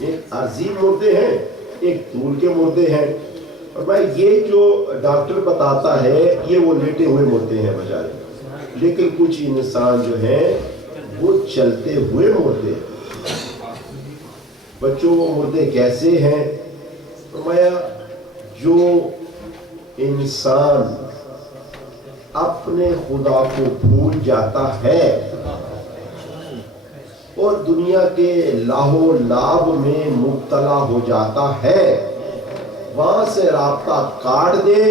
ایک عظیم مردے ہیں، ایک طول کے مردے ہیں. اور بھائی یہ جو ڈاکٹر بتاتا ہے یہ وہ لیٹے ہوئے مردے ہیں بجائے، لیکن کچھ انسان جو ہیں وہ چلتے ہوئے مردے ہیں. بچوں وہ مردے کیسے ہیں؟ فرمایا جو انسان اپنے خدا کو بھول جاتا ہے اور دنیا کے لاہو لعب میں مبتلا ہو جاتا ہے، وہاں سے رابطہ کاٹ دے،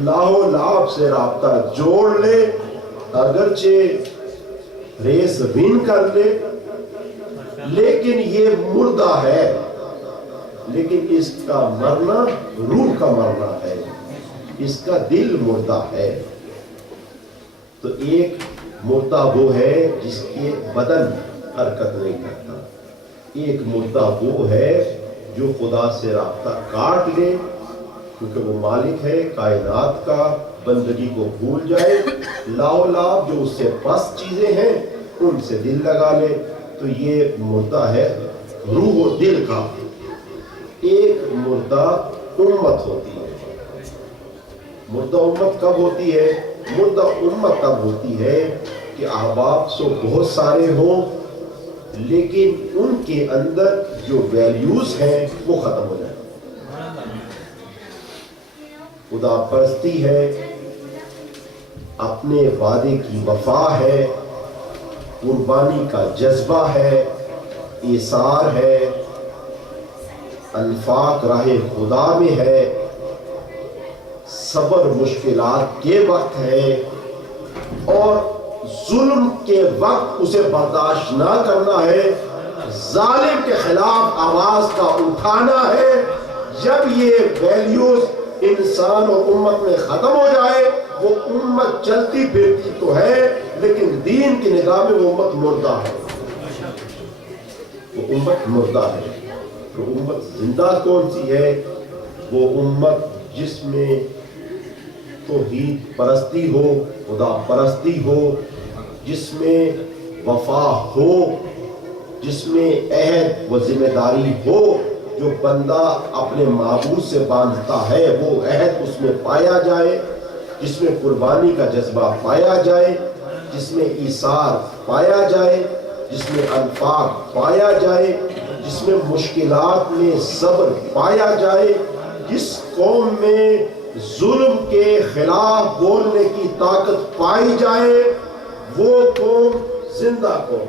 لاہو لعب سے رابطہ جوڑ لے، اگرچہ ریس ون کر لے، لیکن یہ مردہ ہے. لیکن اس کا مرنا روح کا مرنا ہے، اس کا دل مردہ ہے. تو ایک مردہ وہ ہے جس کے بدن حرکت نہیں کرتا، ایک مردہ وہ ہے جو خدا سے رابطہ کاٹ لے، کیونکہ وہ مالک ہے کائنات کا، بندگی کو بھول جائے، لاؤ لاب جو اس سے پس چیزیں ہیں ان سے دل لگا لے. تو یہ مردہ ہے روح و دل کا. ایک مردہ امت ہوتی ہے. مردہ امت کب ہوتی ہے؟ مردہ امت تب ہوتی ہے کہ احباب سو بہت سارے ہوں لیکن ان کے اندر جو ویلیوز ہیں وہ ختم ہو جائیں. خدا پرستی ہے، اپنے وعدے کی وفا ہے، قربانی کا جذبہ ہے، ایثار ہے، انفاق راہ خدا میں ہے، صبر مشکلات کے وقت ہے، اور ظلم کے وقت اسے برداشت نہ کرنا ہے، ظالم کے خلاف آواز کا اٹھانا ہے. جب یہ ویلیوز انسان اور امت میں ختم ہو جائے، وہ امت چلتی پھرتی تو ہے لیکن دین کی نگاہ میں وہ امت مردہ ہے. وہ امت مردہ ہے. تو امت زندہ کون سی ہے؟ وہ امت جس میں توحید پرستی ہو، خدا پرستی ہو، جس میں وفا ہو، جس میں عہد و ذمہ داری ہو. جو بندہ اپنے معبود سے باندھتا ہے وہ عہد اس میں پایا جائے، جس میں قربانی کا جذبہ پایا جائے، جس میں ایثار پایا جائے، جس میں انفاق پایا جائے، جس میں مشکلات میں صبر پایا جائے. جس قوم میں ظلم کے خلاف بولنے کی طاقت پائی جائے وہ قوم زندہ قوم.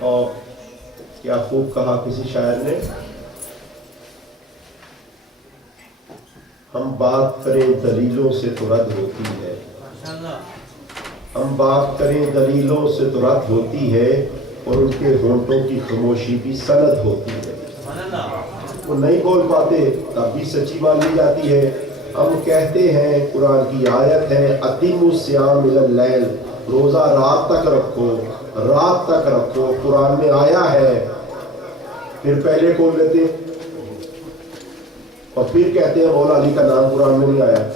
اور کیا خوب کہا کسی شاعر نے، ہم بات کریں دلیلوں سے تو رد ہوتی ہے، ہم بات کریں دلیلوں سے تو رد ہوتی ہے، اور ان کے ہونٹوں کی خاموشی بھی سند ہوتی ہے. وہ نہیں بول پاتے تب بھی سچی مان لی جاتی ہے. ہم کہتے ہیں قرآن کی آیت ہے اتموا الصیام الی اللیل، روزہ رات تک رکھو، رات تک رکھو، قرآن میں آیا ہے. پھر پہلے کھول لیتے اور پھر کہتے ہیں مولا علی کا نام قرآن میں نہیں آیا.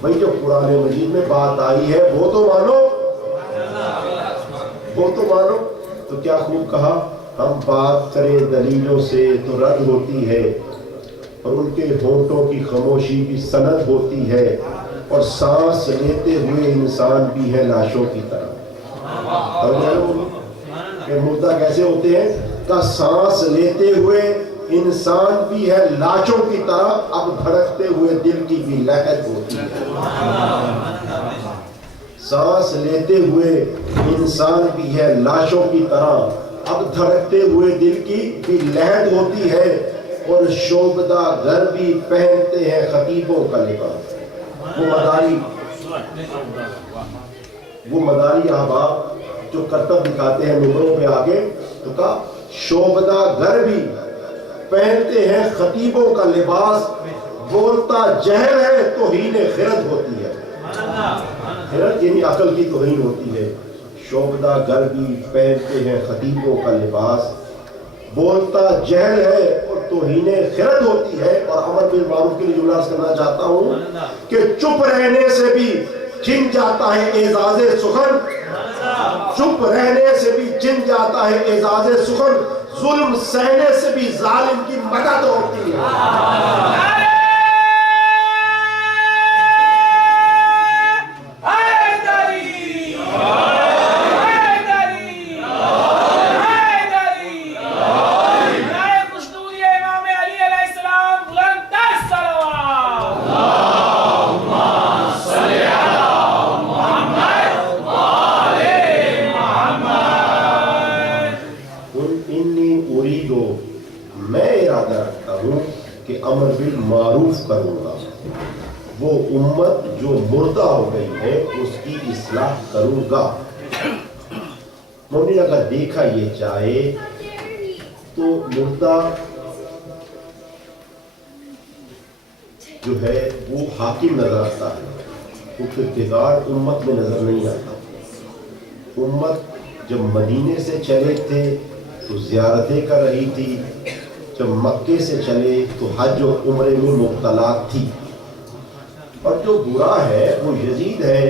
بھائی جو قرآن مجید میں بات آئی ہے وہ تو مانو، وہ تو مانو. تو کیا خوب کہا، ہم بات کریں دلیلوں سے تو رد ہوتی ہے، اور ان کے ہونٹوں کی خاموشی بھی سند ہوتی ہے، اور سانس لیتے ہوئے انسان بھی ہے لاشوں کی طرح. کہ مردہ کیسے ہوتے ہیں؟ کا سانس لیتے ہوئے انسان بھی ہے لاشوں کی طرح، اب دھڑکتے ہوئے دل کی بھی لہر ہوتی ہے. سانس لیتے ہوئے انسان بھی ہے لاشوں کی طرح، اب دھڑکتے ہوئے دل کی بھی لہر ہوتی ہے. اور شوبدہ گھر بھی پہنتے ہیں خطیبوں کا لباس. وہ مداری احباب جو کرتب دکھاتے ہیں ممبروں پہ آگے، تو کہا شوبدہ گھر بھی پہنتے ہیں خطیبوں کا لباس، بولتا جہل ہے توہین خرد ہوتی ہے. خرد یعنی عقل کی توہین ہوتی ہے. شوبدہ گھر بھی پہنتے ہیں خطیبوں کا لباس، بولتا جہل ہے اور توہین خرد ہوتی ہے. اور امر بالمعروف کے لیے جملہ عرض کرنا چاہتا ہوں کہ چپ رہنے سے بھی چھن جاتا ہے اعزاز سخن. چپ رہنے سے بھی جن جاتا ہے اعزاز سخن، ظلم سہنے سے بھی ظالم کی مدد ہوتی ہے۔ امر بالمعروف کروں گا، وہ امت جو مردہ ہو گئی ہے اس کی اصلاح کروں گا۔ مومن اگر دیکھا یہ جائے تو مردہ جو ہے وہ حاکم نظر آتا ہے، وہ اقتدار امت میں نظر نہیں آتا۔ امت جب مدینے سے چلے تھے تو زیارتیں کر رہی تھی، جب مکے سے چلے تو حج و عمرے میں مبتلا تھی، اور جو برا ہے وہ یزید ہے،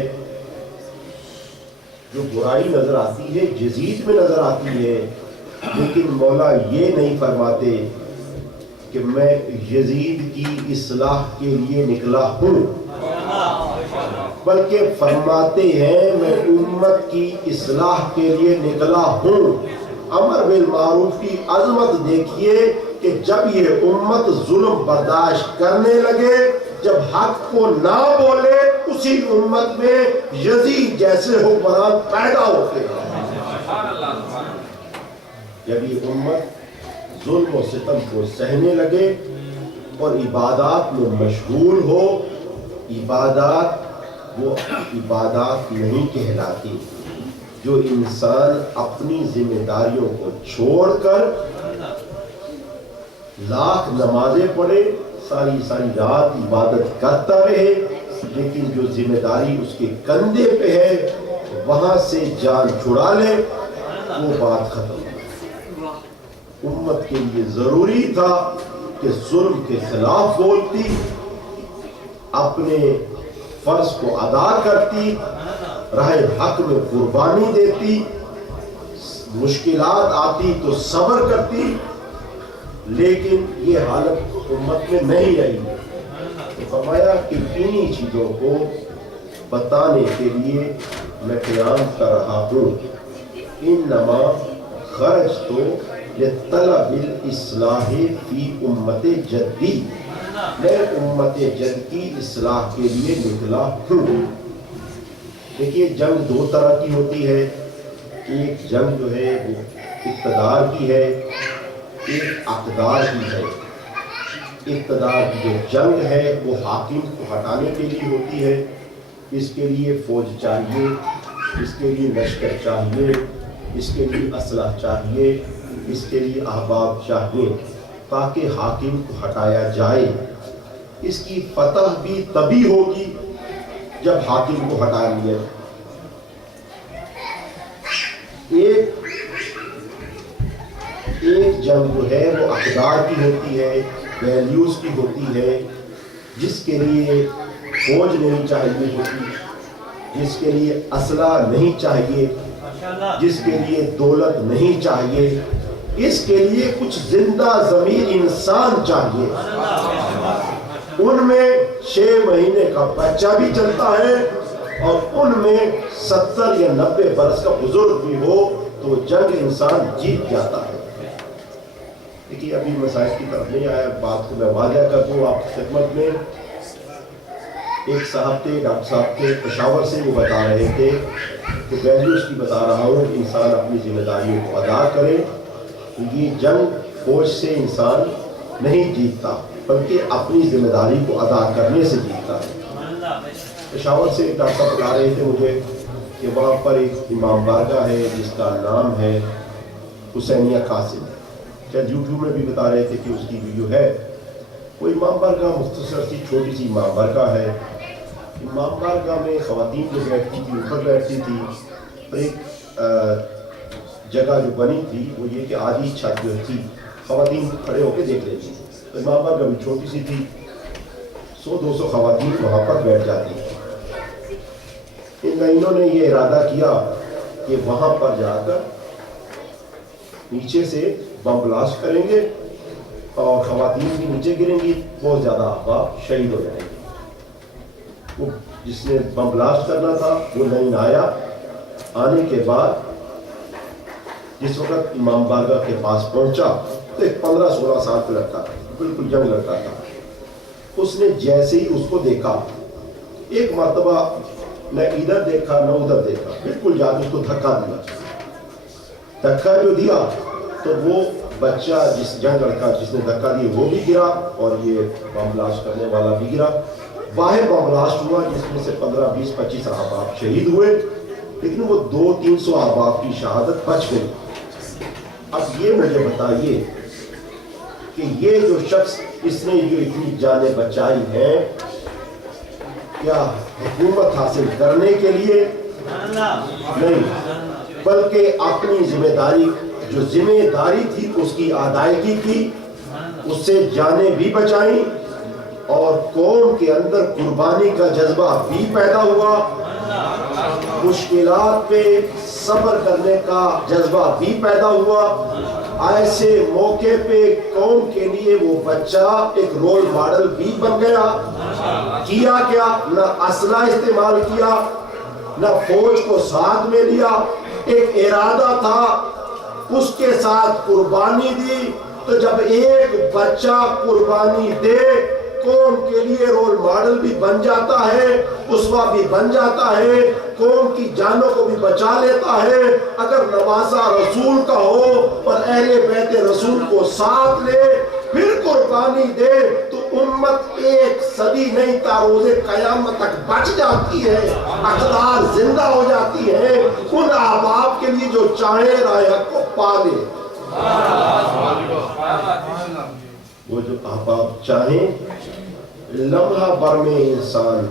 جو برائی نظر آتی ہے یزید میں نظر آتی ہے، لیکن مولا یہ نہیں فرماتے کہ میں یزید کی اصلاح کے لیے نکلا ہوں، بلکہ فرماتے ہیں میں امت کی اصلاح کے لیے نکلا ہوں۔ امر بالمعروف کی عظمت دیکھیے کہ جب یہ امت ظلم برداشت کرنے لگے، جب حق کو نہ بولے، اسی امت میں یزید جیسے حکمران پیدا ہوتے ہیں۔ جب یہ امت ظلم و ستم کو سہنے لگے اور عبادات میں مشغول ہو، وہ عبادات نہیں کہلاتی۔ جو انسان اپنی ذمہ داریوں کو چھوڑ کر لاکھ نمازیں پڑھے، ساری رات عبادت کرتا رہے، لیکن جو ذمہ داری اس کے کندھے پہ ہے وہاں سے جان چھڑا لے، وہ بات ختم۔ امت کے لیے ضروری تھا کہ ظلم کے خلاف بولتی، اپنے فرض کو ادا کرتی، راہ حق میں قربانی دیتی، مشکلات آتی تو صبر کرتی، لیکن یہ حالت امت میں نہیں رہی۔ تو فرمایا کہ انہی چیزوں کو بتانے کے لیے میں قیام کر رہا ہوں۔ انما خرجت لطلب الاصلاح فی امت جدی، میں امت جد کی اصلاح کے لیے نکلا ہوں۔ دیکھیے جنگ دو طرح کی ہوتی ہے، ایک جنگ جو ہے وہ اقتدار کی ہے، ایک اقدار کی ہے۔ اقتدار کی جو جنگ ہے وہ حاکم کو ہٹانے کے لیے ہوتی ہے، اس کے لیے فوج چاہیے، اس کے لیے لشکر چاہیے، اس کے لیے اسلحہ چاہیے، اس کے لیے احباب چاہیے، تاکہ حاکم کو ہٹایا جائے۔ اس کی فتح بھی تبھی ہوگی جب حاکم کو ہٹا لیا۔ ایک جنگ جو ہے وہ اقدار کی ہوتی ہے، ویلیوز کی ہوتی ہے، جس کے لیے فوج نہیں چاہیے ہوتی، جس کے لیے اسلحہ نہیں چاہیے، جس کے لیے دولت نہیں چاہیے، اس کے لیے کچھ زندہ ضمیر انسان چاہیے۔ ان میں 6 مہینے کا بچہ بھی چلتا ہے، اور ان میں 70 یا 90 برس کا بزرگ بھی ہو تو جنگ انسان جیت جاتا ہے۔ دیکھیے ابھی مسائل کی طرف نہیں آیا، بات کو میں واضح کر دوں آپ کی خدمت میں۔ ایک صاحب تھے، ڈاکٹر صاحب تھے پشاور سے، وہ بتا رہے تھے کہ ویلیوز کی بتا رہا ہوں کہ انسان اپنی ذمہ داریوں کو ادا کرے، تو یہ جنگ فوج سے انسان نہیں جیتتا، بلکہ اپنی ذمہ داری کو ادا کرنے سے جیتتا ہے۔ پشاور سے ایک ڈاکٹر صاحب بتا رہے تھے مجھے کہ وہاں پر ایک امام بارگاہ ہے جس کا نام ہے حسینیہ قاسم، شاید یوٹیوب میں بھی بتا رہے تھے کہ اس کی ویڈیو ہے۔ وہ امام بارگاہ مختصر سی چھوٹی سی امام بارگاہ ہے۔ امام بارگاہ میں خواتین جو بیٹھتی تھی اوپر بیٹھتی تھی، اور ایک جگہ جو بنی تھی وہ یہ کہ آدھی چھت جو تھی خواتین کھڑے ہو کے دیکھ لیتی تھی۔ تو امام بارگاہ بھی چھوٹی سی تھی، 100-200 خواتین وہاں پر بیٹھ جاتی تھی۔ انہوں نے یہ ارادہ کیا کہ وہاں پر جا کر نیچے سے بم بلاسٹ کریں گے اور خواتین بھی نیچے گریں گی، بہت زیادہ احباب شہید ہو جائیں گے۔ وہ جس نے بم بلاسٹ کرنا تھا وہ نہیں آیا۔ آنے کے بعد جس وقت امام بارگاہ کے پاس پہنچا تو ایک 15-16 سال کا لڑکا تھا، بالکل جنگ لڑکا تھا۔ اس نے جیسے ہی اس کو دیکھا، ایک مرتبہ نہ ادھر دیکھا نہ ادھر دیکھا، بالکل جا کے اس کو دھکا دیا۔ دھکا جو دیا تو وہ بچہ جنگ لڑکا جس نے دھکا دیا وہ بھی گرا اور یہ بم بلاسٹ کرنے والا بھی گرا۔ باہر بم بلاسٹ ہوا جس میں سے 15-20-25 احباب شہید ہوئے، لیکن وہ 200-300 احباب کی شہادت بچ گئی۔ اب یہ مجھے بتائیے کہ یہ جو شخص اس نے جو اتنی جانیں بچائی ہیں، کیا حکومت حاصل کرنے کے لیے؟ نہیں، بلکہ اپنی ذمہ داری جو ذمہ داری تھی اس کی ادائیگی کی، اس سے جانیں بھی بچائیں اور قوم کے اندر قربانی کا جذبہ بھی پیدا ہوا، مشکلات پہ صبر کرنے کا جذبہ بھی پیدا ہوا۔ ایسے موقع پہ قوم کے لیے وہ بچہ ایک رول ماڈل بھی بن گیا۔ کیا کیا؟ نہ اسلحہ استعمال کیا، نہ فوج کو ساتھ میں لیا، ایک ارادہ تھا، اس کے ساتھ قربانی دی۔ تو جب ایک بچہ قربانی دے قوم کے لیے رول ماڈل بھی بن جاتا ہے، اسوہ بھی بن جاتا ہے، قوم کی جانوں کو بھی بچا لیتا ہے۔ اگر نوازہ رسول کا ہو اور اہل بیت رسول کو ساتھ لے پھر قربانی دے تو امت ایک صدی نہیں تا روز قیامت تک بچ جاتی ہے، اقدار زندہ ہو جاتی ہے۔ ان احباب کے لیے جو چاہے رائے حق کو پالے، وہ جو احباب چاہیں، لمحہ بھر میں انسان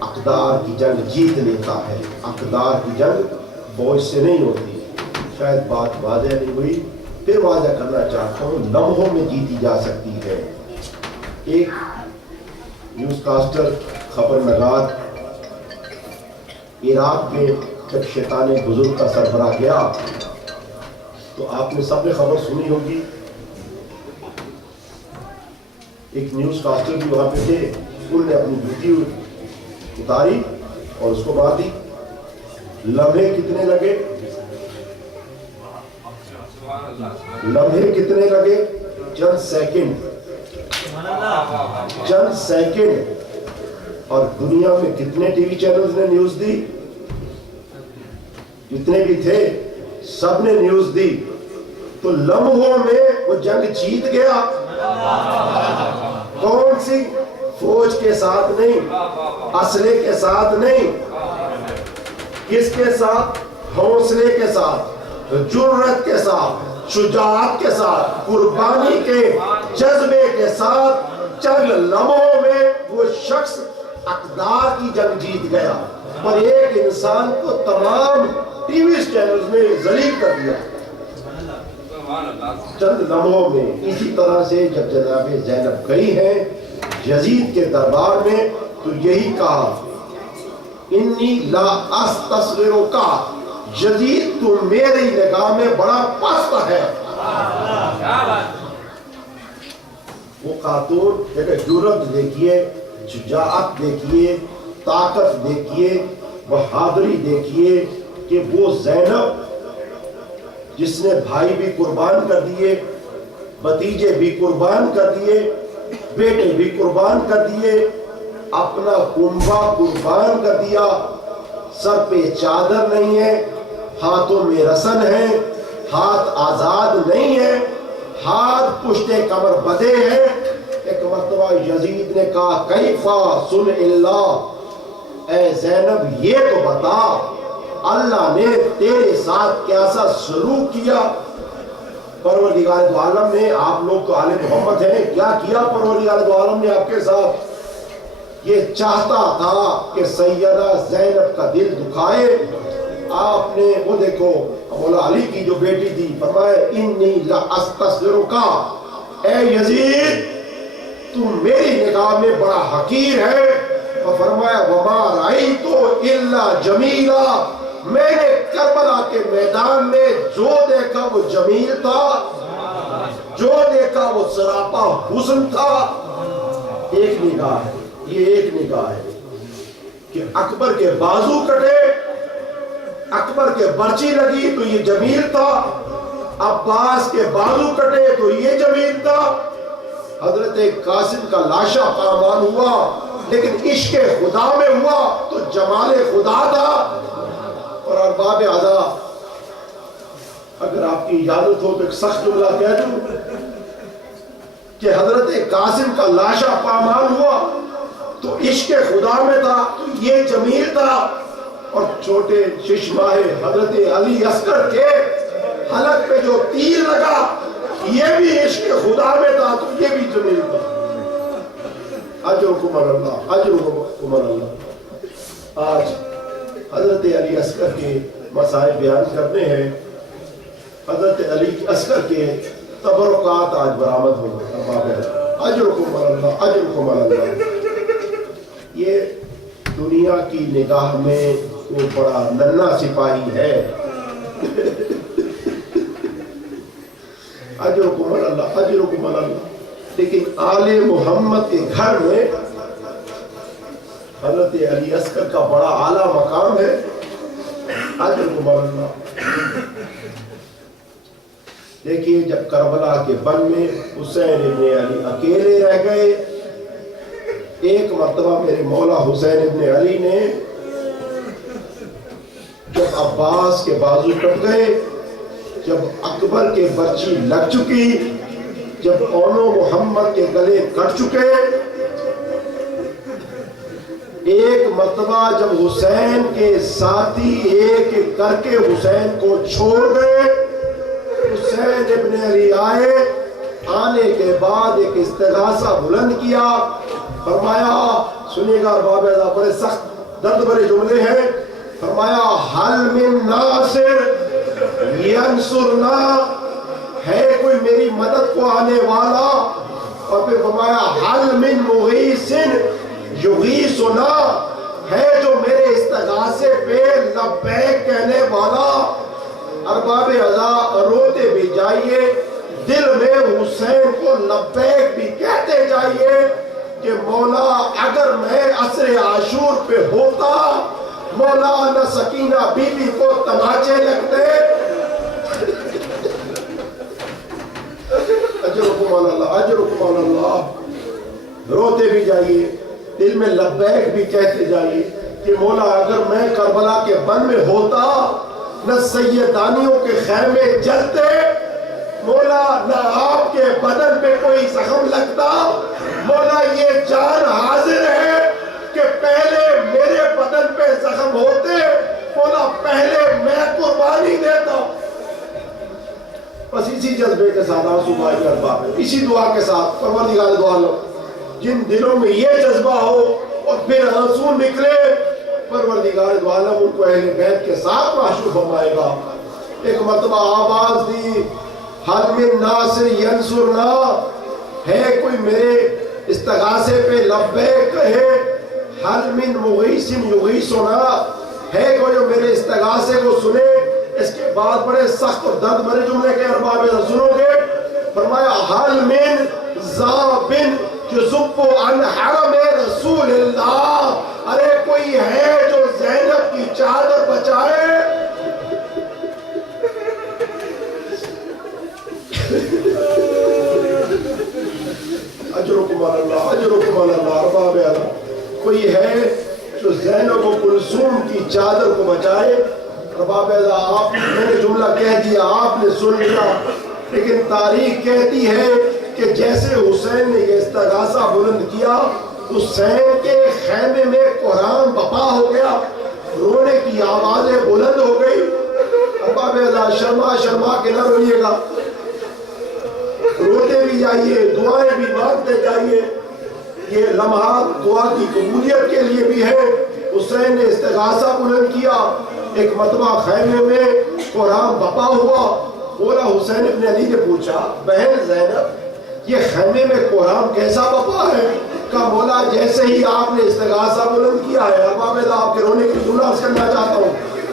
اقدار کی جنگ جیت لیتا ہے۔ اقدار کی جنگ فوج سے نہیں ہوتی۔ شاید بات واضح نہیں ہوئی، پھر واضح کرنا چاہتا ہوں، لمحوں میں جیتی جا سکتی ہے۔ ایک نیوز کاسٹر خبر نگار عراق میں جب شیطان بزرگ کا سربراہ گیا تو آپ نے سب نے خبر سنی ہوگی، ایک نیوز کاسٹر بھی وہاں پہ تھے، انہوں نے اپنی جوتی اتاری اور اس کو مار دی۔ لمحے کتنے لگے؟ لمحے کتنے لگے؟ چند سیکنڈ، چند سیکنڈ۔ اور دنیا میں کتنے ٹی وی چینلز نے نیوز دی؟ جتنے بھی تھے سب نے نیوز دی۔ تو لمحوں میں وہ جنگ جیت گیا۔ کون سی؟ فوج کے ساتھ نہیں، اسلحے کے ساتھ نہیں، کس کے ساتھ؟ حوصلے کے ساتھ، جرأت کے ساتھ، شجاعت کے ساتھ، قربانی کے جذبے کے ساتھ۔ چند لمحوں میں وہ شخص اقدار کی جنگ جیت گیا اور ایک انسان کو تمام ٹی وی چینلز میں ذلیل کر دیا چند لمحوں میں۔ اسی طرح سے جب جناب زینب گئی ہیں یزید کے دربار میں تو یہی کہا، انی لا استصغرک، یزید تو میری نگاہ میں بڑا پست ہے۔ وہ خاتون جرأت دیکھیے، شجاعت دیکھیے، طاقت دیکھیے، بہادری دیکھیے کہ وہ زینب جس نے بھائی بھی قربان کر دیے، بھتیجے بھی قربان کر دیے، بیٹے بھی قربان کر دیے، اپنا کنبہ قربان کر دیا، سر پہ چادر نہیں ہے، ہاتھوں میں رسن ہے، ہاتھ آزاد نہیں ہے، ہاتھ پشت کمر بدے ہیں۔ ایک مرتبہ یزید نے کہا، کیفا سن اللہ، اے زینب یہ تو بتا اللہ نے تیرے ساتھ کیسا سلوک کیا؟ پروردگار دو عالم نے، آپ لوگ تو آل محمد ہیں، کیا کیا پروردگار دو عالم نے آپ کے ساتھ؟ یہ چاہتا تھا کہ سیدہ زینب کا دل دکھائے۔ آپ نے وہ دیکھو مولا علی کی جو بیٹی تھی، فرمایا انی لاستصغرک، اے یزید تو میری نگاہ میں بڑا حقیر ہے۔ اور فرمایا وما رأیت الا جمیلا، میں نے کربلا کے میدان میں جو دیکھا وہ جمیل تھا، جو دیکھا وہ سراپا حسن تھا۔ ایک نگاہ ہے، یہ ایک نگاہ ہے کہ اکبر کے بازو کٹے، اکبر کے برچی لگی تو یہ جمیل تھا، عباس کے بازو کٹے تو یہ جمیل تھا۔ حضرت قاسم کا لاشا پامال ہوا لیکن عشق خدا میں ہوا تو جمال خدا تھا۔ اور ارباب عزا، اگر آپ کی اجازت ہو تو ایک سخت جملہ کہہ دوں کہ حضرت قاسم کا لاشا پامال ہوا تو عشق خدا میں تھا تو یہ جمیل تھا، اور چھوٹے چشمہ حضرت علی اصغر کے حلق پہ جو تیر لگا یہ بھی عشق خدا میں تھا تو یہ بھی جمیل تھا۔ اجرکم اللہ، اجرکم اللہ۔ آج حضرت علی اصغر کے مسائل بیان کرنے ہیں، حضرت علی اصغر کے تبرکات آج برآمد ہو گئے۔ اجرکم اللہ، اجرکم اللہ۔ یہ دنیا کی نگاہ میں وہ بڑا ننھا سپاہی ہے، اجرکم اللہ، اجرکم اللہ، لیکن آل محمد کے گھر میں حضرت علی اصغر کا بڑا اعلیٰ مقام ہے، اجرکم اللہ۔ دیکھیے جب کربلا کے بن میں حسین ابن علی اکیلے رہ گئے، ایک مرتبہ میرے مولا حسین ابن علی نے جب عباس کے بازو کٹ گئے، جب اکبر کے برچی لگ چکی، جب اونو محمد کے گلے کٹ چکے، ایک مرتبہ جب حسین کے ساتھی ایک ایک کر کے حسین کو چھوڑ گئے، حسین ابن علی آئے، آنے کے بعد ایک استغاثہ بلند کیا، فرمایا، سنیے گا ارباب اعضاء، بڑے سخت درد بھرے جملے ہیں، فرمایا حل من ناصر ینصرنا، ہے کوئی میری مدد کو آنے والا، اور پھر فرمایا حل من مغیث یغیثنا، ہے جو میرے استغاثے پہ لبیک کہنے والا۔ ارباب اعضاء روتے بھی جائیے، دل میں حسین کو لبیک بھی کہتے جائیے کہ مولا اگر میں عصر عاشور پہ ہوتا، مولا نہ سکینہ بی بی کو تماچے لگتے۔ اجرکم اللہ، اجرکم اللہ۔ روتے بھی جائیے، دل میں لبیک بھی کہتے جائیے کہ مولا اگر میں کربلا کے بن میں ہوتا، نہ سیدانیوں کے خیمے جلتے، مولا نہ آپ کے بدن پہ کوئی زخم لگتا، مولا یہ جان حاضر ہے کہ پہلے میرے بدن پہ زخم ہوتے، مولا پہلے میں قربانی دیتا۔ بس اسی جذبے کے ساتھ آنسو بھائی ارباب ہے، اسی دعا کے ساتھ پروردگار دعا لو، جن دلوں میں یہ جذبہ ہو اور پھر آنسو نکلے، پروردگار دعا لو ان کو اہل بیت کے ساتھ معشوق فرمائے گا۔ ایک مرتبہ آواز دی، حل من ناصر ینصرنا، ہے کوئی میرے استغاثے پہ لبیک کہے، حل من مغیث یغیثنا، ہے کوئی جو میرے استغاثے کو سنے۔ اس کے بعد بڑے سخت اور درد بھرے جملے کے ارباب سنو گے، فرمایا حل من ذابن یذب عن حرم رسول اللہ، ارے کوئی ہے جو زینب کی چادر بچائے۔ اجرکم اللہ، اجرکم اللہ۔ ارباب اعلیٰ، کوئی ہے جو زینب و کلثوم کی چادر کو بچائے۔ ارباب اعلیٰ، آپ میں نے جملہ کہہ دیا، آپ نے سن لیا، لیکن تاریخ کہتی ہے کہ جیسے حسین نے یہ استغاثہ بلند کیا، حسین کے خیمے میں قرآن بپا ہو گیا، رونے کی آوازیں بلند ہو گئی۔ ارباب اعلیٰ، شرما شرما کے نہ روئیے گا، روتے بھی جائیے، دعائیں بھی مانگتے جائیے، یہ لمحات دعا کی قبولیت کے لیے بھی ہے۔ حسین نے استغاثہ بلند کیا، ایک مرتبہ خیمے میں قرآن بپا ہوا، بولا حسین ابن علی نے پوچھا، بہن زینب یہ خیمے میں قرآن کیسا بپا ہے؟ کہا مولا جیسے ہی آپ نے استغاثہ بلند کیا ہے۔ ارباب اعضاء، آپ کے رونے کی جملہ عرض کرنا چاہتا ہوں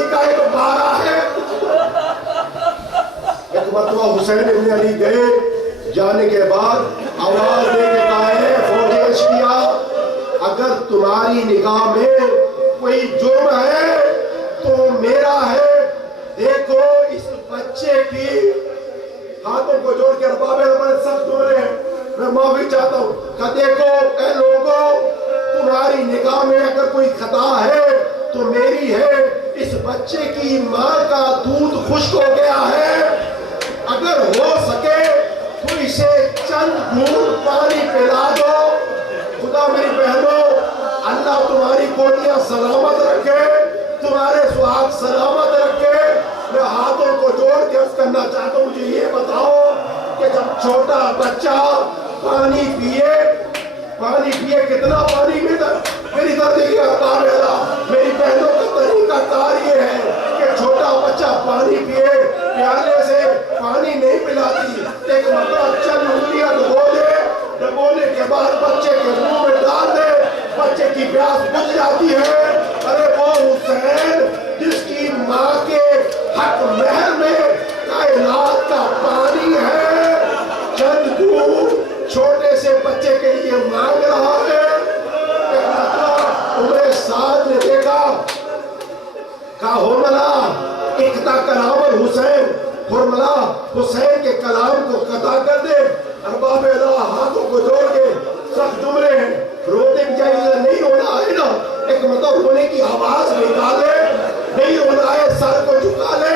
علی کا ایک بارہ ہے. ایک مرتبہ حسین ابن علی گئے, جانے کے بعد آواز دے کے کہا ہے فوج اشقیا, اگر تمہاری نگاہ میں کوئی جرم ہے تو میرا ہے. دیکھو اس بچے کی, ہاتھوں کو جوڑ کے ارباب بڑے سخت ہو رہے ہیں, میں معافی چاہتا ہوں, کہ دیکھو اے لوگوں, تمہاری نگاہ میں اگر کوئی خطا ہے تو میری ہے. اس بچے کی ماں کا دودھ خشک ہو گیا ہے, اگر ہو سکے تو اسے چند گھونٹ پانی پلا دو. خدا میری بہنوں, اللہ تمہاری گولیاں سلامت رکھے, تمہارے سہاگ سلامت رکھے. میں ہاتھوں کو جوڑ کے عرض کرنا چاہتا ہوں, مجھے یہ بتاؤ کہ جب چھوٹا بچہ پانی پیے کتنا پانی پیتا, میری دردی کا کام ہے. میری بہنوں کا طریقہ کار یہ ہے کہ چھوٹا بچہ پانی پیے, پیالے سے پانی نہیں پلاتی, ایک مرتبہ چند انگلیاں ڈبو دے, ڈبونے کے بعد بچے کے منہ میں ڈال دے, بچے کی پیاس بجھ جاتی ہے. ارے وہ حسین جس کی ماں کے حق مہر میں کائنات کا پانی ہے, چند گھونٹ چھوٹے سے بچے کے لیے مانگ رہا ہے. ایک مرتبہ عمر سعد نے دیکھا, کہا حرملہ اقطع کلام الحسین, حرملہ حسین کے کلام کو قطع کر دے. ارباب ادا ہاتھوں کو جوڑ کے سخت جملے ہیں, روتے بھی جائے نہیں رونا ہے نا, ایک مطلب رونے کی آواز نکالے, نہیں رونا ہے سر کو جھکا لے,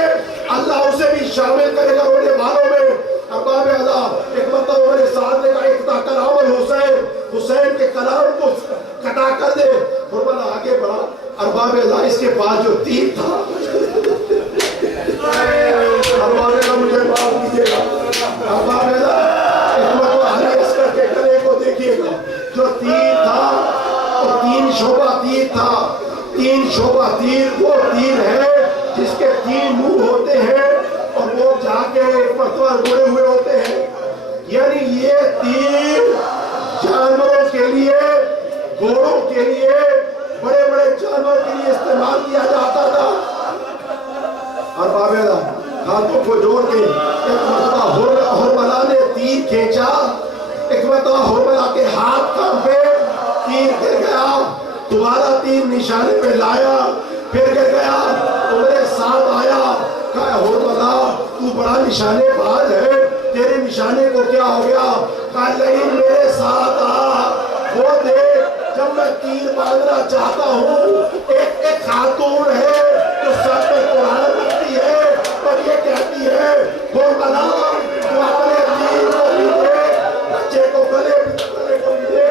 اللہ اسے بھی شامل کرے گا رونے والوں میں. ارباب ادا ایک مطلب عمر سعد نے کہا اقطع کلام الحسین, حسین کے کلام کو قطع کر دے. حرملہ آگے بڑھا, ارباب ادا اس کے پاس جو تیر تھا, ارباب ادا مجھے معاف کیجیے گا, ارباب ادا ایک مرتبہ علی اصغر کے گلے کو دیکھیے گا, جو تیر تھا وہ 3 شعبہ تیر تھا. 3 شعبہ تیر وہ تیر ہے جس کے 3 منہ ہوتے ہیں اور وہ جا کے پتوار گڑے ہوئے ہوتے ہیں. یعنی یہ تیر جانوروں کے لیے, گھوڑوں کے لیے, بڑے بڑے جانوروں کے لیے استعمال کیا جاتا تھا. اور بابیدہ ہاتھوں کو جوڑ کے ایک مرتبہ حرملہ نے تیر کھینچا, ایک مرتبہ حرملہ کے ہاتھ کانپے, تیر گر گیا, دوبارہ تیر نشانے پہ لایا, پھر گر گیا. عمر سعد آیا, کہا حرملہ تو بڑا نشانے باز ہے, تیرے نشانے کو کیا ہو گیا؟ کہا نہیں میرے ساتھ آ, وہ دیکھ جب میں تیر باندھنا چاہتا ہوں ایک خاتون ہے جو سر پہ قرآن رکھتی ہے اور یہ کہتی ہے حرملہ تو اپنے تیر کو بھی دے, بچے کو گلے کو بھی دے.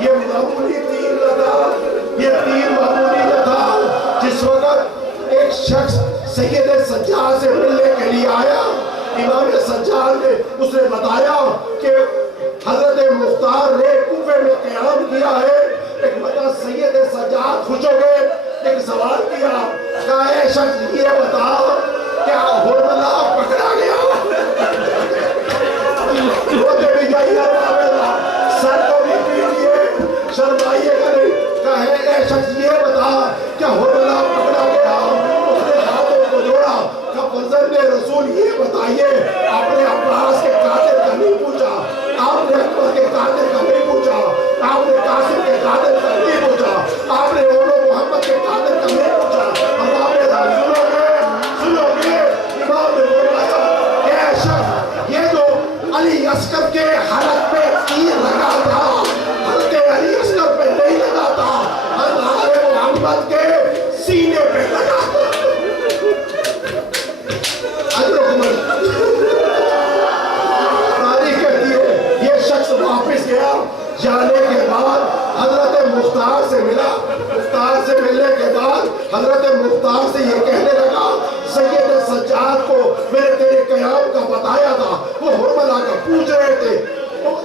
یہ معمولی تیر نہ تھا, یہ تیر معمولی نہ تھا. جس وقت ایک شخص سید سجاد سے ملنے کے لیے آیا, امام سجاد نے اس نے بتایا کہ حضرت مختار نے کوفے میں قیام کیا ہے. ایک مرتبہ سید سجاد خوش ہو گئے, ایک سوال کیا, کہا اے شخص یہ بتا کیا حرملہ پکڑا گیا؟ روتے بھی جائیے, سر کو بھی پیٹیے, شرمائیے گا نہیں. کہا اے شخص یہ بتا کیا حرملہ پکڑا گیا؟ اس نے ہاتھوں کو جوڑا, کہا فرزند رسول یہ بتائیے, آپ نے عباس کے قاتل کا نہیں پوچھا, آپ نے اکبر کے قاتل کا نہیں پوچھا, آپ نے قاسم کے قاتل کا نہیں پوچھا, آپ نے اولو محمد کے قاتل کا نہیں پوچھا. اب آپ نے سنو گے امام نے بولایا کہ اے شخص یہ جو علی اصغر کے حلق پہ تیر لگا تھا, حلق علی اصغر پہ نہیں لگا تھا, حضرت محمد کے سینے پہ لگا تھا. تاریخ کہتی ہے یہ شخص واپس گیا, جانے کے بعد حضرت مختار سے ملا, مختار سے ملنے کے بعد حضرت مختار سے یہ کہنے لگا سید سجاد کو میں نے تیرے قیام کا بتایا تھا, وہ حرملہ کا پوچھ رہے تھے.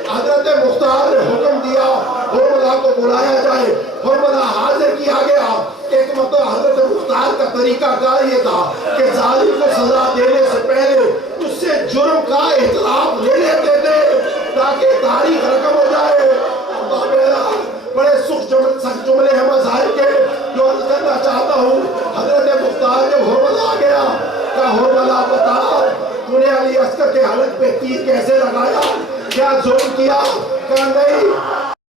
حضرت مختار نے حکم دیا حرملہ کو بلایا جائے, حرملہ حاضر کیا گیا. ایک مطلب حضرت مختار کا طریقہ کار یہ تھا کہ ظالم کو سزا دینے سے پہلے اس سے جرم کا اعتراف لے لیتے تھے تاکہ تاریخ رقم ہو جائے. بڑے سخت جملے ہیں مظاہر کے, کرنا چاہتا ہوں. حضرت مختار جب ہرملا آ گیا کہا ہرملا بتا تو نے علی اصغر کے حلق پہ تیر کیسے لگایا, کیا ظلم کیا؟ کہا نہیں